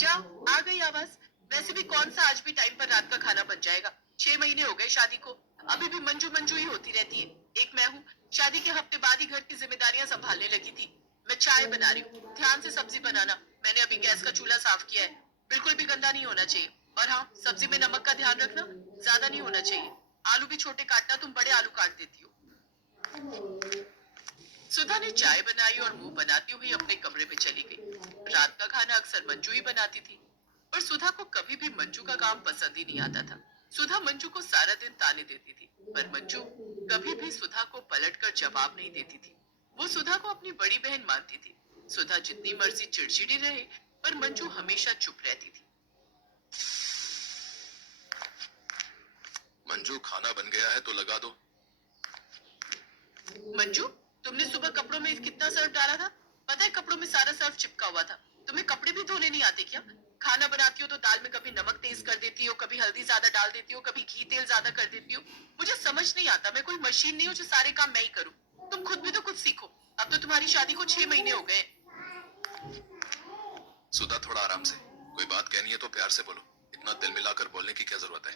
जा, आ गई आवाज। वैसे भी कौन सा आज भी टाइम पर रात का खाना बन जाएगा। 6 महीने हो गए शादी को, अभी भी मंजू मंजू ही होती रहती है। एक मैं हूँ, शादी के हफ्ते बाद ही घर की जिम्मेदारियां संभालने लगी थी। मैं चाय बना रही हूँ, ध्यान से सब्जी बनाना। मैंने अभी गैस का चूल्हा साफ किया है, बिल्कुल भी गंदा नहीं होना चाहिए। और हाँ, सब्जी में नमक का ध्यान रखना, ज्यादा नहीं होना चाहिए। आलू भी छोटे काटना, तुम बड़े आलू काट देती हो। सुधा ने चाय बनाई और मुंह बनाती हुई अपने कमरे में चली गई। रात का खाना अक्सर मंजू ही बनाती थी, पर सुधा को कभी भी मंजू का काम पसंद ही नहीं आता था। सुधा मंजू को सारा दिन ताने देती थी, पर मंजू कभी भी सुधा को पलटकर जवाब नहीं देती थी। वो सुधा को अपनी बड़ी बहन मानती थी। सुधा जितनी मर्जी चिड़चिड़ी रहे, पर मंजू हमेशा चुप रहती थी। मंजू, खाना बन गया है तो लगा दो। मंजू, तुमने सुबह कपड़ों में कितना सर्फ डाला था? पता है कपड़ों में सारा सर्फ चिपका हुआ था। तुम्हें कपड़े भी धोने नहीं आते क्या? खाना बनाती हो तो दाल में कभी नमक तेज कर देती हो, कभी हल्दी ज्यादा डाल देती हो, कभी घी तेल ज्यादा कर देती हो। मुझे समझ नहीं आता, मैं कोई मशीन नहीं हूँ जो सारे काम मैं ही करूँ। तुम खुद भी तो कुछ सीखो। अब तो तुम्हारी शादी को 6 महीने हो गए। सुधा, थोड़ा आराम से। कोई बात कहनी है तो प्यार से बोलो, इतना दिल मिलाकर बोलने की क्या जरूरत है?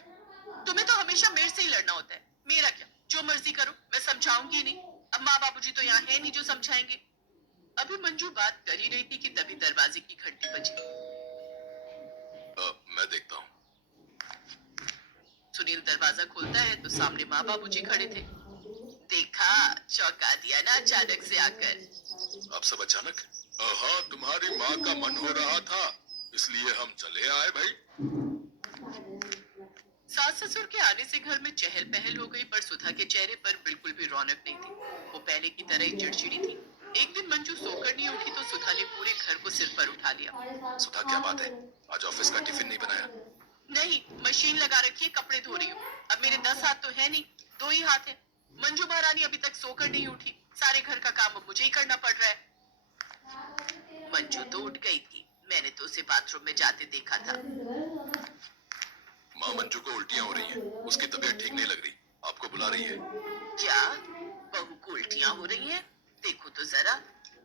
तुम्हें तो हमेशा मेरे से ही लड़ना होता है। मेरा क्या, जो मर्जी करो, मैं समझाऊंगी नहीं। अब माँ बाबूजी तो यहाँ है नहीं जो समझाएंगे। अभी मंजू बात कर ही रही थी कि तभी दरवाजे की घंटी बजी। मैं देखता हूँ। सुनील दरवाजा खोलता है तो सामने माँ बाबूजी खड़े थे। देखा, चौंका दिया ना अचानक से आकर। आप सब अचानक? हाँ, तुम्हारी माँ का मन हो रहा था, इसलिए हम चले आए भाई। सास ससुर के आने से घर में चहल पहल हो गई, पर सुधा के चेहरे पर बिल्कुल भी रौनक नहीं थी। वो पहले की तरह ही चिड़चिड़ी थी। एक दिन मंजू सोकर नहीं उठी तो सुधा ने पूरे घर को सिर पर उठा लिया। सुधा, क्या बात है? आज ऑफिस का टिफिन नहीं बनाया? नहीं, मशीन लगा रखी है, कपड़े धो रही हूँ। अब मेरे 10 हाथ तो है नहीं, 2 ही हाथ है। मंजू महारानी अभी तक सोकर नहीं उठी, सारे घर का काम अब मुझे ही करना पड़ रहा है। मंजू तो उठ गई थी, मैंने तो उसे बाथरूम में जाते देखा था। माँ, मंजू को उल्टियाँ हो रही हैं, उसकी तबीयत ठीक नहीं लग रही, आपको बुला रही है। क्या? बहू को उल्टियाँ हो रही हैं? देखो तो जरा।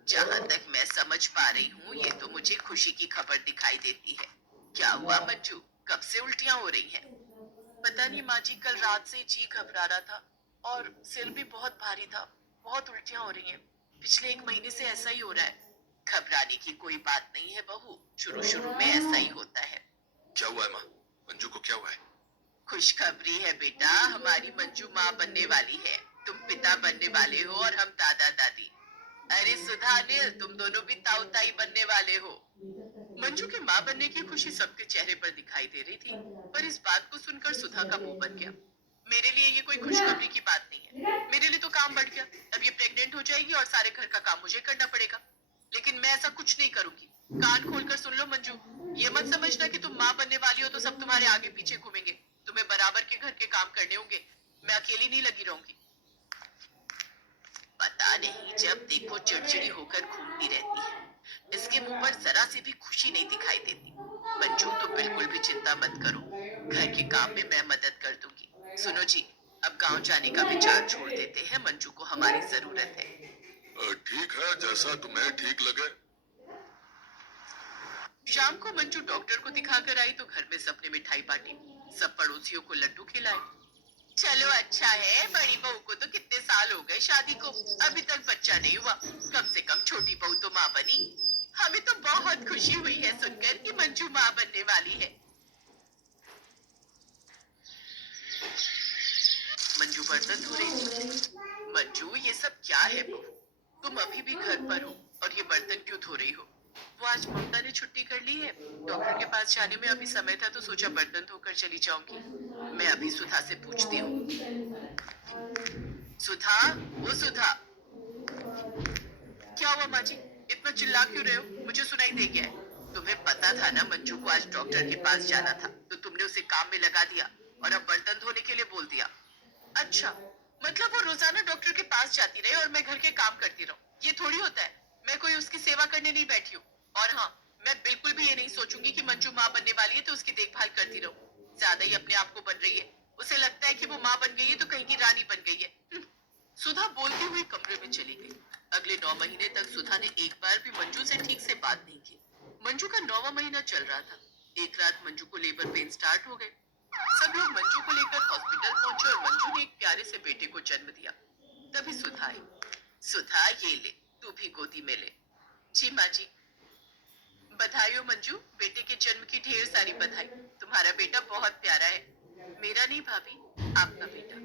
जहाँ तक मैं समझ पा रही हूँ, ये तो मुझे खुशी की खबर दिखाई देती है। क्या हुआ मंजू, कब से उल्टियाँ हो रही हैं? पता नहीं माँ जी, कल रात से जी घबरा रहा था और सिर भी बहुत भारी था। बहुत उल्टियाँ हो रही हैं। पिछले 1 महीने से ऐसा ही हो रहा है। घबराने की कोई बात नहीं है बहू, शुरू शुरू में ऐसा ही होता है। क्या हुआ है माँ? मंजू को क्या हुआ है? खुशखबरी है बेटा, हमारी मंजू माँ बनने वाली है। तुम पिता बनने वाले हो और हम दादा दादी। अरे सुधा अनिल, तुम दोनों भी ताऊ ताई बनने वाले हो। मंजू के माँ बनने की खुशी सबके चेहरे पर दिखाई दे रही थी, पर इस बात को सुनकर सुधा का मुंह बन गया। मेरे लिए ये कोई खुशखबरी की बात नहीं है। मेरे लिए तो काम बढ़ गया। अब ये प्रेग्नेंट हो जाएगी और सारे घर का काम मुझे करना पड़ेगा। लेकिन मैं ऐसा कुछ नहीं करूंगी। कान खोलकर सुन लो मंजू, ये मत समझना कि तुम माँ बनने वाली हो तो सब तुम्हारे आगे पीछे घूमेंगे। तुम्हें बराबर के घर के काम करने होंगे। मैं अकेली नहीं लगी रहूंगी। पता नहीं, जब देखो चिड़चिड़ी होकर घूमती रहती है। इसके मुंह पर जरा सी भी खुशी नहीं दिखाई देती। मंजू, तो बिल्कुल भी चिंता मत करो, घर के काम में मैं मदद कर दूंगी। सुनो जी, अब गांव जाने का विचार छोड़ देते हैं, मंजू को हमारी जरूरत है। ठीक है, जैसा तुम्हें ठीक लगे। शाम को मंजू डॉक्टर को दिखाकर आई तो घर में सबने मिठाई बांटी। सब पड़ोसियों को लड्डू खिलाए। चलो अच्छा है, बड़ी बहू को तो कितने साल हो गए शादी को, अभी तक बच्चा नहीं हुआ। कम से कम छोटी बहू तो माँ बनी। हमें तो बहुत खुशी हुई है सुनकर कि मंजू माँ बनने वाली है। मंजू बर्तन धो रही थी। मंजू, ये सब क्या है बहू? तुम अभी भी घर पर हो और ये बर्तन क्यों धो रही हो? वो आज ममता ने छुट्टी कर ली है। डॉक्टर के पास जाने में अभी समय था तो सोचा बर्तन धोकर चली जाऊंगी। मैं अभी सुधा से पूछती हूँ। सुधा, वो सुधा। क्या हुआ माँ जी, इतना चिल्ला क्यों रहे हो? मुझे सुनाई दे गया है। तुम्हें पता था ना मंजू को आज डॉक्टर के पास जाना था, तो तुमने उसे काम में लगा दिया और अब बर्तन धोने के लिए बोल दिया। अच्छा, मतलब वो रोजाना डॉक्टर के पास जाती रहे और मैं घर के काम करती रहूं? ये थोड़ी होता है। मैं कोई उसकी सेवा करने नहीं बैठी हूँ। और हाँ, मैं बिल्कुल भी ये नहीं सोचूंगी कि मंजू माँ बनने वाली है तो उसकी देखभाल करती रहूं। ज्यादा ही अपने आप को बन रही है। उसे लगता है कि वो माँ बन गई है तो कहीं की रानी बन गई है। सुधा बोलती हुई कमरे में चली गई। अगले 9 महीने तक सुधा ने एक बार भी मंजू से ठीक से बात नहीं की। मंजू का 9वां महीना चल रहा था। एक रात मंजू को लेबर पेन स्टार्ट हो गए। सब लोग मंजू को लेकर हॉस्पिटल पहुंचे और मंजू ने एक प्यारे से बेटे को जन्म दिया। तभी सुधा आई। सुधा, ये ले, तू भी गोदी में ले। जी माँ जी। बधाई हो मंजू, बेटे के जन्म की ढेर सारी बधाई। तुम्हारा बेटा बहुत प्यारा है। मेरा नहीं भाभी, आपका बेटा।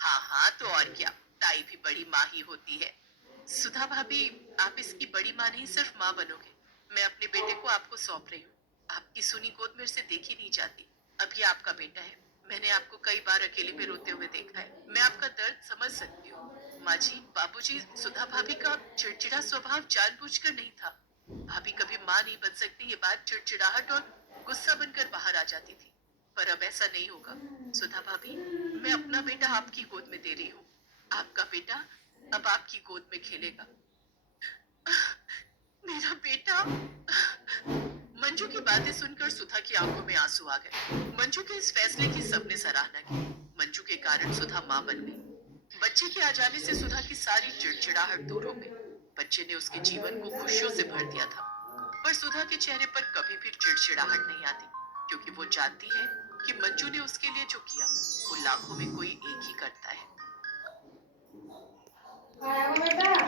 हाँ हाँ, तो और क्या, ताई भी बड़ी माँ ही होती है। सुधा भाभी, आप इसकी बड़ी माँ नहीं, सिर्फ माँ बनोगे। मैं अपने बेटे को आपको सौंप रही हूँ। आपकी सुनी गोद मेरे से देखी नहीं जाती। अब ये आपका बेटा है। मैंने आपको कई बार अकेले में रोते हुए देखा है। मैं आपका दर्द समझ सकती हूँ। माँ जी, बाबूजी, सुधा भाभी का चिड़चिड़ा स्वभाव जानबूझकर नहीं था। भाभी कभी माँ नहीं बन सकती, ये बात चिड़चिड़ाहट और गुस्सा बनकर बाहर आ जाती थी। पर अब ऐसा नहीं होगा। सुधा भाभी, मैं अपना बेटा आपकी गोद में दे रही हूँ। आपका बेटा अब आपकी गोद में खेलेगा। मेरा बेटा। मंजू की बातें सुनकर सुधा की आंखों में आंसू आ गए। मंजू के इस फैसले की सबने सराहना की। मंजू के कारण सुधा माँ बन गई। बच्चे के आ जाने से सुधा की सारी चिड़चिड़ाहट दूर हो गई। बच्चे ने उसके जीवन को खुशियों से भर दिया था। पर सुधा के चेहरे पर कभी भी चिड़चिड़ाहट नहीं आती, क्योंकि वो जानती है कि मंजू ने उसके लिए जो किया वो लाखों में कोई एक ही करता है। आया हो बेटा